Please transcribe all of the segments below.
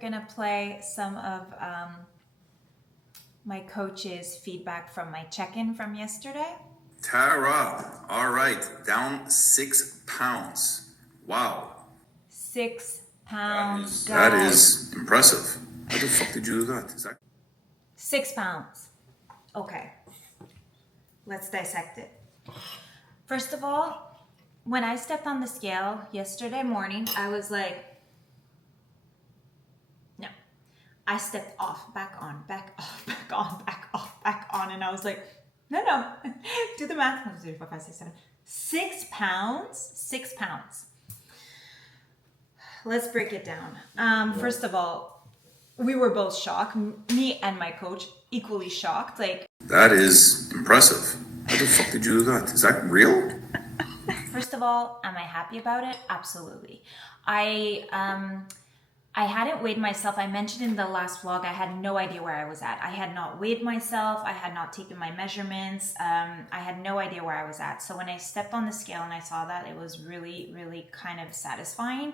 gonna play some of my coach's feedback from my check-in from yesterday. Tara, all right, down 6 pounds. Wow. 6 pounds. That is impressive. How the fuck did you do that? 6 pounds. Okay. Let's dissect it. First of all, when I stepped on the scale yesterday morning, I was like, no. I stepped off, back on, back off, back on, back off, back on. And I was like, no. Do the math. 1, 2, 3, 4, 5, 6, 7. 6 pounds? 6 pounds. Let's break it down. First of all, we were both shocked. Me and my coach equally shocked. Like, that is impressive. How the fuck did you do that? Is that real? First of all, am I happy about it? Absolutely. I hadn't weighed myself. I mentioned in the last vlog, I had no idea where I was at. I had not weighed myself. I had not taken my measurements. I had no idea where I was at. So when I stepped on the scale and I saw that, it was really, really kind of satisfying.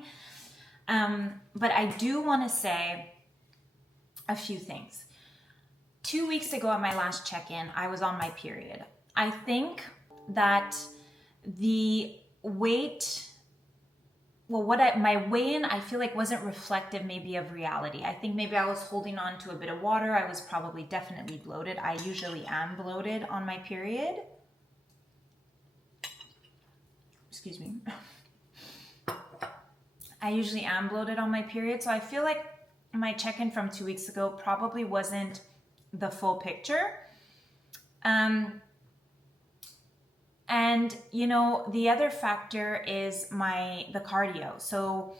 But I do want to say a few things. 2 weeks ago at my last check-in, I was on my period. I think that the weight, my weigh-in, I feel like wasn't reflective maybe of reality. I think maybe I was holding on to a bit of water. I was probably definitely bloated. I usually am bloated on my period. Excuse me. I usually am bloated on my period. So I feel like my check-in from 2 weeks ago probably wasn't the full picture. And you know, the other factor is the cardio. So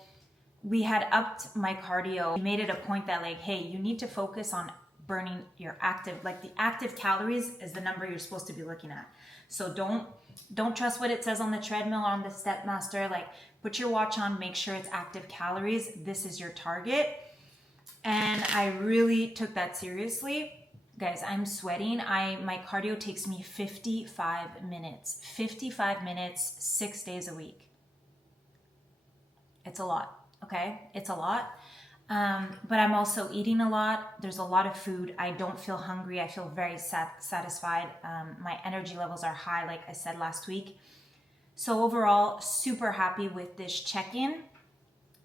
we had upped my cardio. We made it a point that like, hey, you need to focus on burning your active, like the active calories is the number you're supposed to be looking at. So don't trust what it says on the treadmill or on the Stepmaster. Like, put your watch on, make sure it's active calories. This is your target. And I really took that seriously. Guys, I'm sweating. My cardio takes me 55 minutes. 55 minutes, 6 days a week. It's a lot, okay? It's a lot. But I'm also eating a lot. There's a lot of food. I don't feel hungry. I feel very satisfied. My energy levels are high, like I said last week. So overall, super happy with this check-in.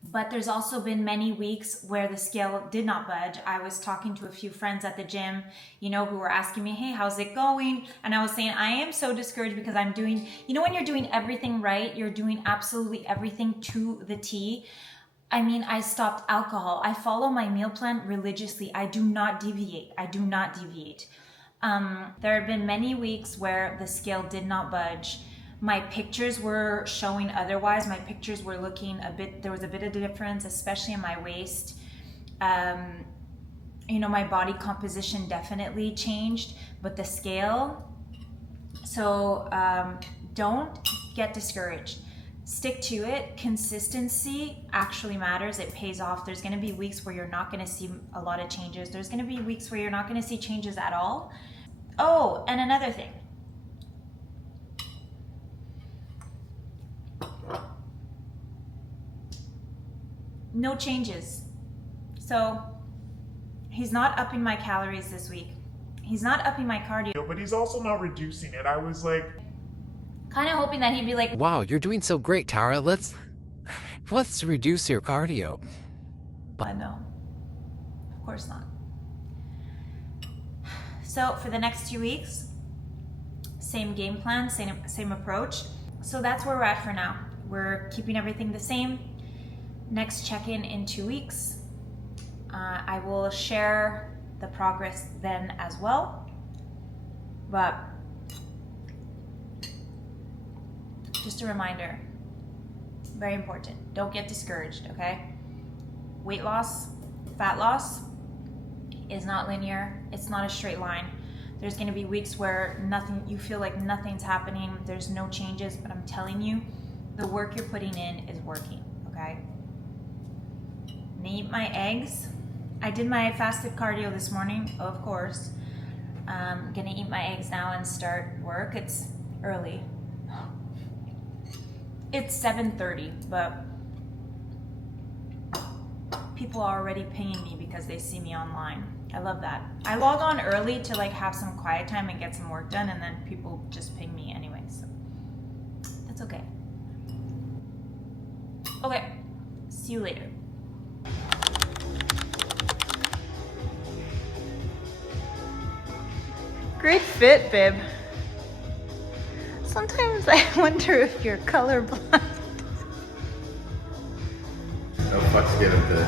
But there's also been many weeks where the scale did not budge. I was talking to a few friends at the gym, you know, who were asking me, hey, how's it going? And I was saying, I am so discouraged because I'm doing, you know, when you're doing everything right, you're doing absolutely everything to the T. I mean, I stopped alcohol. I follow my meal plan religiously. I do not deviate. I do not deviate. There have been many weeks where the scale did not budge. My pictures were showing otherwise. My pictures were looking there was a bit of difference, especially in my waist. You know, my body composition definitely changed, but the scale. So don't get discouraged. Stick to it. Consistency actually matters. It pays off. There's going to be weeks where you're not going to see a lot of changes. There's going to be weeks where you're not going to see changes at all. Oh, and another thing. No changes. So he's not upping my calories this week. He's not upping my cardio. But he's also not reducing it. I was like, kind of hoping that he'd be like, wow, you're doing so great, Tara. Let's reduce your cardio. But no, of course not. So for the next 2 weeks, same game plan, same approach. So that's where we're at for now. We're keeping everything the same. Next check-in in 2 weeks. I will share the progress then as well. But just a reminder, very important, don't get discouraged, okay? Weight loss, fat loss is not linear. It's not a straight line. There's gonna be weeks where you feel like nothing's happening, there's no changes, but I'm telling you, the work you're putting in is working, okay? I'm gonna eat my eggs. I did my fasted cardio this morning, of course. I'm gonna eat my eggs now and start work. It's early. It's 7:30, but people are already pinging me because they see me online. I love that. I log on early to like have some quiet time and get some work done, and then people just ping me anyway, so that's okay. Okay, see you later. Great fit, babe. Sometimes I wonder if you're colorblind. No fucks given to it.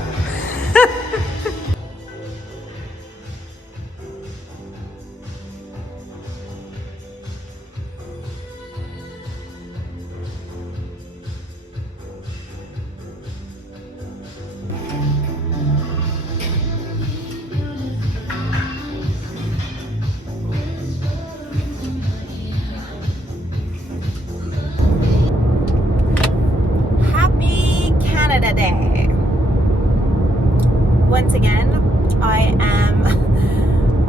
Happy Canada Day. Once again, I am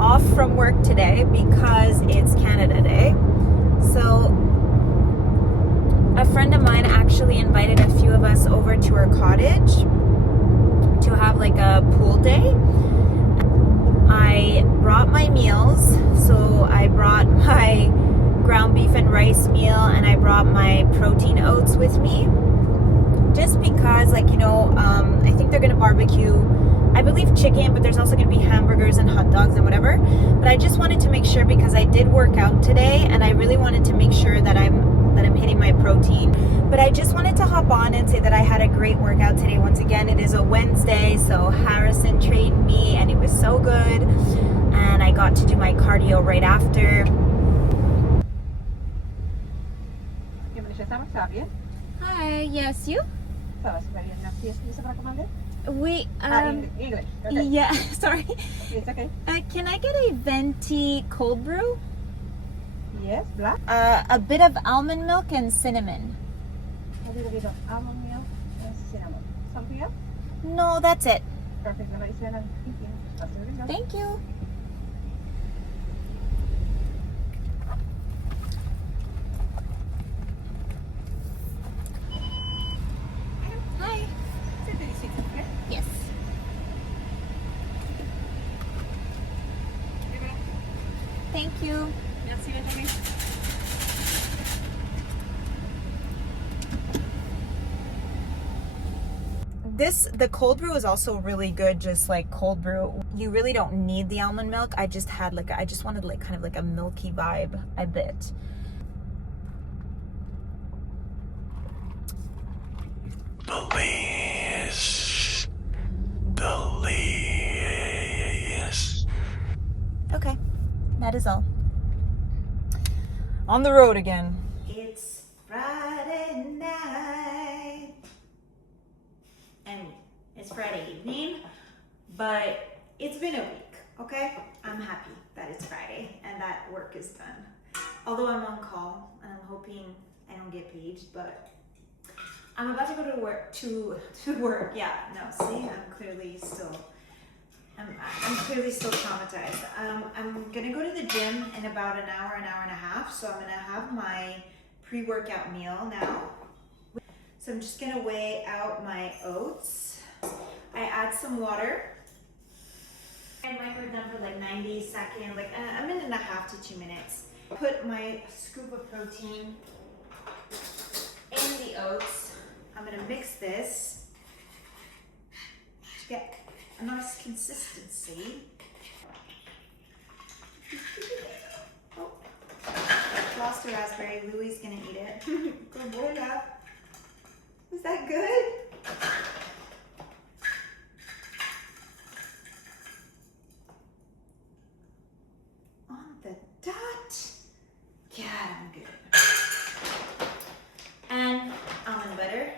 off from work today because it's Canada Day. So a friend of mine actually invited a few of us over to her cottage to have like a pool day. I brought my meals, so I brought my ground beef and rice meal, and I brought my protein oats with me, just because, like, you know, I think they're gonna barbecue, I believe, chicken, but there's also gonna be hamburgers and hot dogs and whatever. But I just wanted to make sure, because I did work out today, and I really wanted to make sure that I'm hitting my protein. But I just wanted to hop on and say that I had a great workout today. Once again, it is a Wednesday, so Harrison trained me and it was so good, and I got to do my cardio right after. Hi, yes, you? We, English. Okay. yeah, sorry. It's okay. Can I get a venti cold brew? Yes, black. A bit of almond milk and cinnamon. A little bit of almond milk and cinnamon. Something else? No, that's it. Perfect. Thank you. That's everything. Thank you. Hi. Yes. Thank you. The cold brew is also really good, just like cold brew. You really don't need the almond milk. I just wanted like kind of like a milky vibe a bit. Belize. Okay, that is all. On the road again. It's Friday night. And it's Friday evening, but it's been a week, okay? I'm happy that it's Friday and that work is done. Although I'm on call and I'm hoping I don't get paged, but I'm about to go to work, to work. Yeah, no, see, I'm clearly still traumatized. I'm gonna go to the gym in about an hour and a half, so I'm gonna have my pre-workout meal now. So I'm just gonna weigh out my oats. I add some water. I microwave them for like 90 seconds, like a minute and a half to 2 minutes. Put my scoop of protein in the oats. I'm gonna mix this to get a nice consistency. Oh, lost a raspberry. Louie's gonna eat it. Good boy, yeah. Is that good? On the dot. God, I'm good. And almond butter.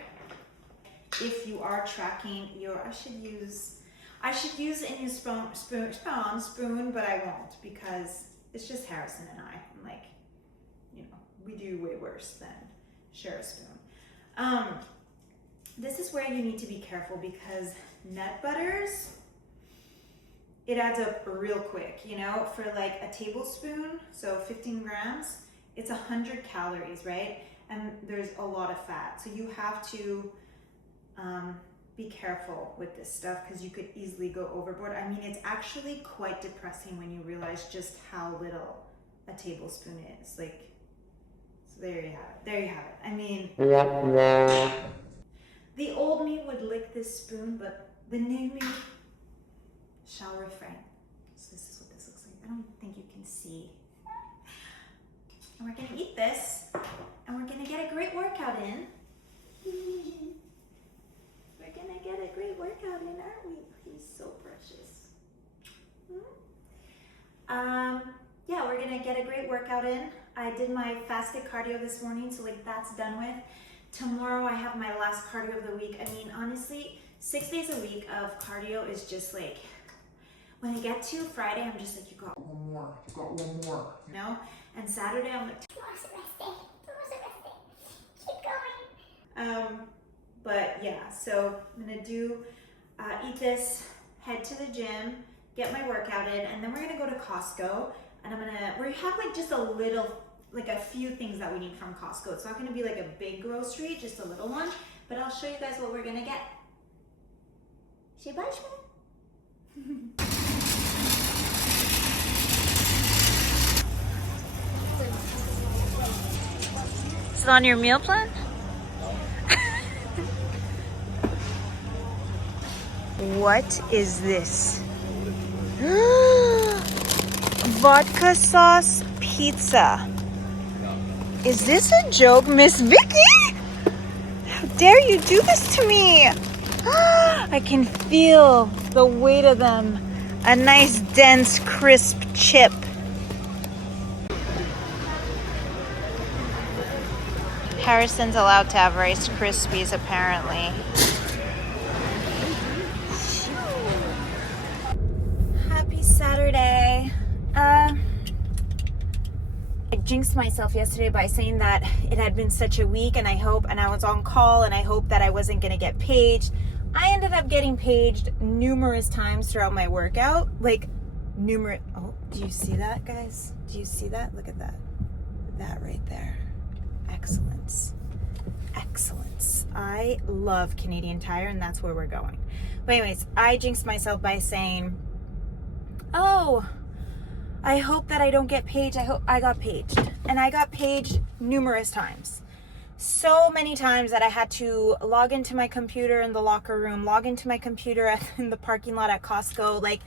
If you are tracking your, I should use a new spoon, but I won't, because it's just Harrison and I. I'm like, you know, we do way worse than share a spoon. This is where you need to be careful, because nut butters, it adds up real quick, you know, for like a tablespoon, so 15 grams, it's 100 calories, right? And there's a lot of fat. So you have to be careful with this stuff because you could easily go overboard. I mean, it's actually quite depressing when you realize just how little a tablespoon is. Like, so there you have it. There you have it. I mean, the old me would lick this spoon, but the new me shall refrain. So this is what this looks like. I don't think you can see. And we're gonna eat this, and we're gonna get a great workout in. We're gonna get a great workout in, aren't we? He's so precious. Yeah, we're gonna get a great workout in. I did my fasted cardio this morning, so like that's done with. Tomorrow I have my last cardio of the week. I mean, honestly, 6 days a week of cardio is just like, when I get to Friday, I'm just like, you got one more, you got one more. You know? And Saturday, I'm like, tomorrow's the rest day, tomorrow's the rest day, keep going. But yeah, so I'm gonna do, eat this, head to the gym, get my workout in, and then we're gonna go to Costco, and we have like just a little, like a few things that we need from Costco. It's not gonna be like a big grocery, just a little one, but I'll show you guys what we're gonna get. Say bye, Shred. Is it on your meal plan? What is this? Vodka sauce pizza. Is this a joke, Miss Vicky? How dare you do this to me? I can feel the weight of them. A nice, dense, crisp chip. Harrison's allowed to have Rice Krispies, apparently. Happy Saturday. I jinxed myself yesterday by saying that it had been such a week, and I was on call, and I hoped that I wasn't gonna get paged. I ended up getting paged numerous times throughout my workout. Like, oh, do you see that, guys? Do you see that? Look at that. That right there. Excellence. I love Canadian Tire, and that's where we're going. But anyways, I jinxed myself by saying, oh, I hope that I don't get paged. I hope I got paged. And I got paged numerous times. So many times that I had to log into my computer in the locker room, log into my computer in the parking lot at Costco, like,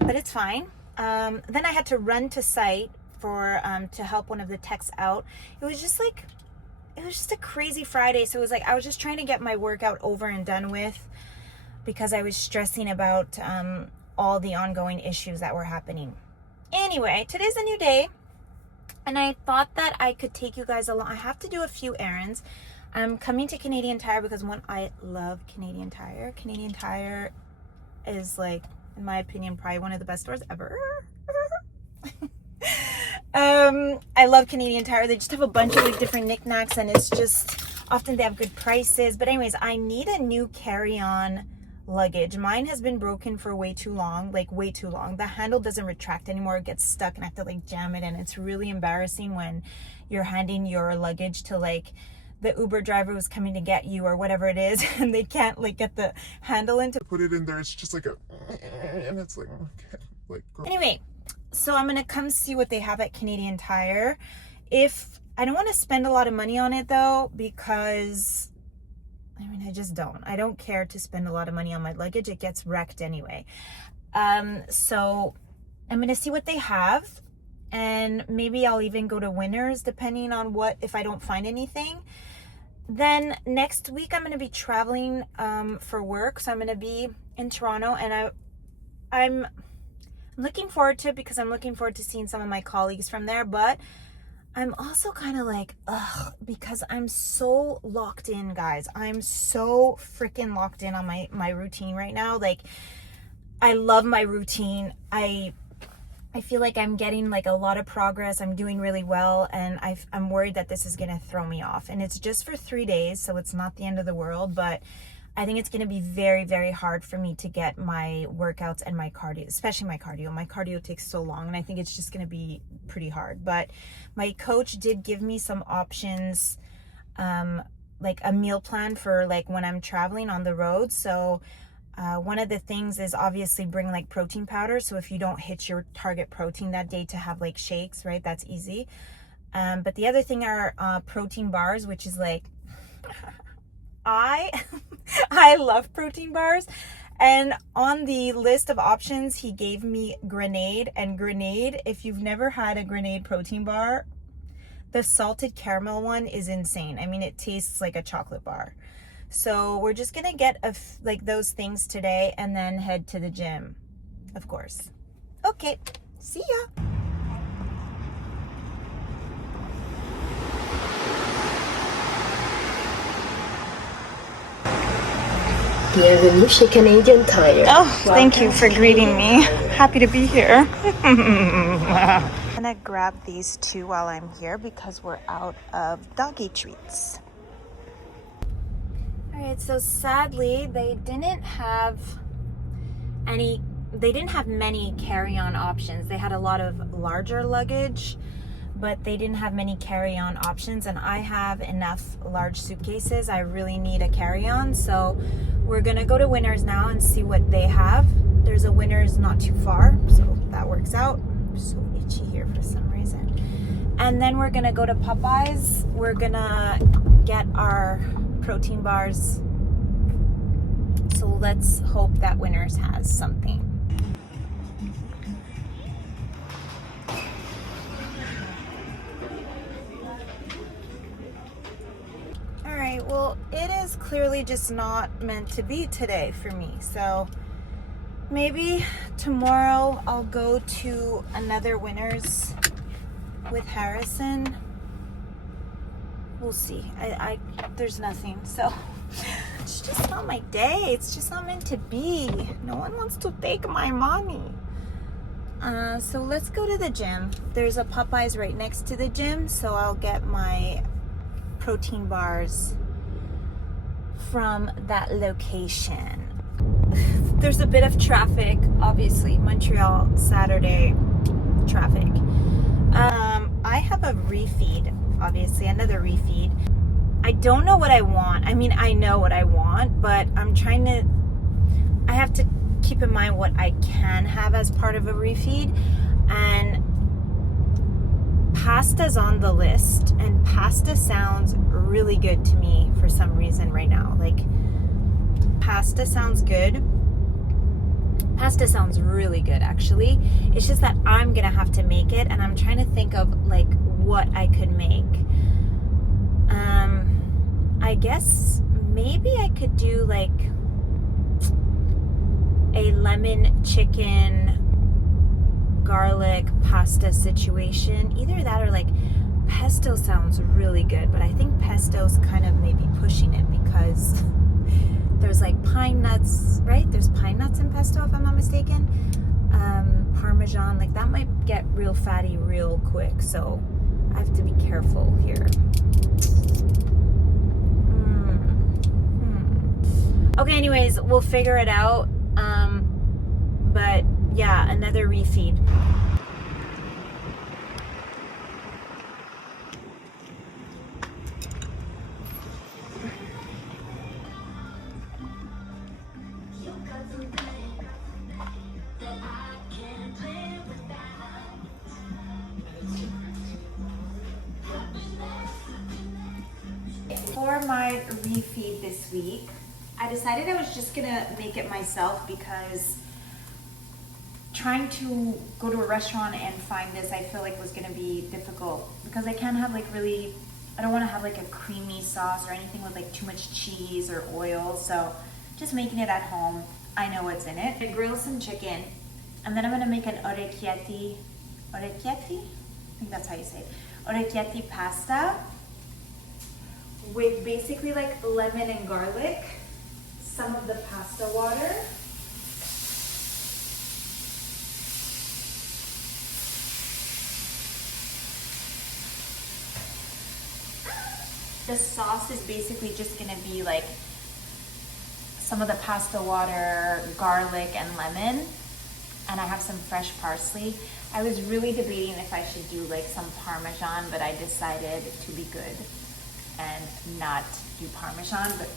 but it's fine. Then I had to run to site for to help one of the techs out. It was just a crazy Friday. So it was like I was just trying to get my workout over and done with because I was stressing about all the ongoing issues that were happening. Anyway, today's a new day, and I thought that I could take you guys along. I have to do a few errands. I'm coming to Canadian Tire because, one, I love Canadian Tire. Canadian Tire is, like, in my opinion, probably one of the best stores ever. I love Canadian Tire. They just have a bunch of like different knickknacks, and it's just often they have good prices. But anyways, I need a new carry-on luggage. Mine has been broken for way too long, like way too long. The handle doesn't retract anymore. It gets stuck, and I have to like jam it in. It's really embarrassing when you're handing your luggage to like the Uber driver who's coming to get you or whatever it is, and they can't like get the handle in to Put it in there. It's just like and it's like, okay, like. Anyway, so I'm gonna come see what they have at Canadian Tire. If I don't want to spend a lot of money on it though, because I just don't. I don't care to spend a lot of money on my luggage. It gets wrecked anyway. So I'm gonna see what they have, and maybe I'll even go to Winners depending on if I don't find anything. Then next week I'm gonna be traveling for work, so I'm gonna be in Toronto, and I'm looking forward to it because I'm looking forward to seeing some of my colleagues from there. But I'm also kind of like, because I'm so locked in, guys. I'm so freaking locked in on my routine right now. Like, I love my routine. I feel like I'm getting like a lot of progress. I'm doing really well, and I'm worried that this is gonna throw me off. And it's just for 3 days, so it's not the end of the world, but I think it's going to be very, very hard for me to get my workouts and my cardio, especially my cardio. My cardio takes so long, and I think it's just going to be pretty hard. But my coach did give me some options, like a meal plan for like when I'm traveling on the road. So one of the things is obviously bring like protein powder. So if you don't hit your target protein that day, to have like shakes, right? That's easy. But the other thing are protein bars, which is like, I love protein bars. And on the list of options, he gave me Grenade. And Grenade, if you've never had a Grenade protein bar, the salted caramel one is insane. I mean, it tastes like a chocolate bar. So we're just gonna get like those things today and then head to the gym, of course. Okay, see ya. Bienvenue chez Canadian Tire. Oh, thank you for greeting me. Happy to be here. I'm gonna grab these two while I'm here because we're out of doggy treats. All right, so sadly, they didn't have many carry-on options. They had a lot of larger luggage, but they didn't have many carry-on options, and I have enough large suitcases. I really need a carry-on, so we're gonna go to Winners now and see what they have. There's a Winners not too far, so that works out. I'm so itchy here for some reason. And then we're gonna go to Popeyes. We're gonna get our protein bars. So let's hope that Winners has something. All right, well, it is clearly just not meant to be today for me. So maybe tomorrow I'll go to another Winners with Harrison. We'll see. There's nothing. So it's just not my day. It's just not meant to be. No one wants to take my money. So let's go to the gym. There's a Popeyes right next to the gym, so I'll get my protein bars from that location. There's a bit of traffic, obviously. Montreal, Saturday traffic. I have a refeed, obviously, another refeed. I don't know what I want. I mean, I know what I want, but I have to keep in mind what I can have as part of a refeed. And pasta's on the list, and pasta sounds really good to me for some reason right now. Like, pasta sounds good. Pasta sounds really good, actually. It's just that I'm gonna have to make it, and I'm trying to think of like what I could make. I guess maybe I could do like a lemon chicken garlic pasta situation. Either that or like pesto sounds really good, but I think pesto's kind of maybe pushing it because there's like pine nuts, right? There's pine nuts in pesto, if I'm not mistaken. Parmesan, like that might get real fatty real quick, so I have to be careful here. Okay, anyways, we'll figure it out. But yeah, another refeed. For my refeed this week, I decided I was just gonna make it myself because trying to go to a restaurant and find this, I feel like was gonna be difficult because I can't have like I don't wanna have like a creamy sauce or anything with like too much cheese or oil. So just making it at home, I know what's in it. I grill some chicken, and then I'm gonna make an orecchiette? I think that's how you say it. Orecchiette pasta with basically like lemon and garlic, some of the pasta water, the sauce is basically just gonna be like some of the pasta water, garlic, and lemon, and I have some fresh parsley. I was really debating if I should do like some Parmesan, but I decided to be good and not do Parmesan, but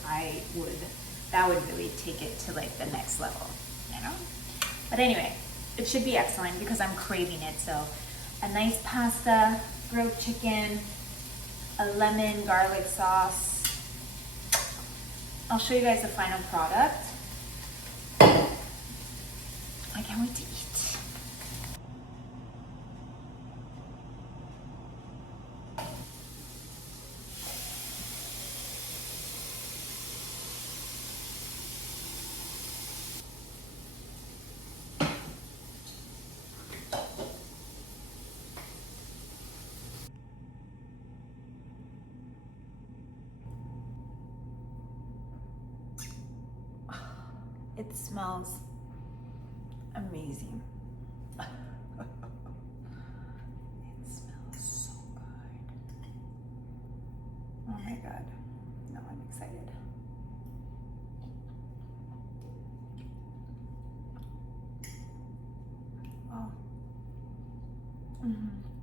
that would really take it to like the next level, you know? But anyway, it should be excellent because I'm craving it. So a nice pasta, grilled chicken, a lemon garlic sauce. I'll show you guys the final product. I can't wait to eat. It smells amazing. It smells so good. Oh my God. Now I'm excited. Oh. Mm-hmm.